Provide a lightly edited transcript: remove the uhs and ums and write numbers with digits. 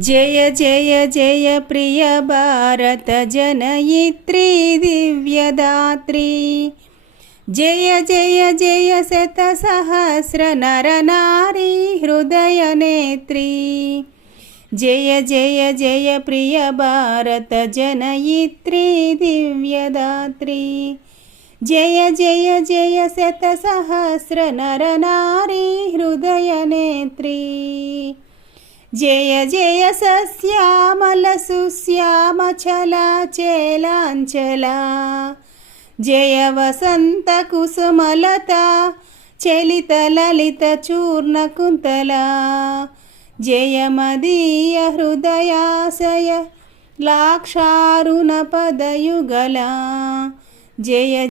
जय जय जय प्रिय भारत जनयित्री दिव्यदात्री। जय जय जय शतसहस्र नरनारी हृदयनेत्री। जय जय जय प्रिय भारत जनयित्री दिव्यदात्री। जय जय जय शतसहस्र नरनारी हृदयनेत्री। जय जय सस्यामल सुश्यामचला चेलांचला। जय वसंत कुसुमलता चलित ललित चूर्ण कुंतला। जय मदीय हृदयाशय लाक्षारुण पदयुगला। जय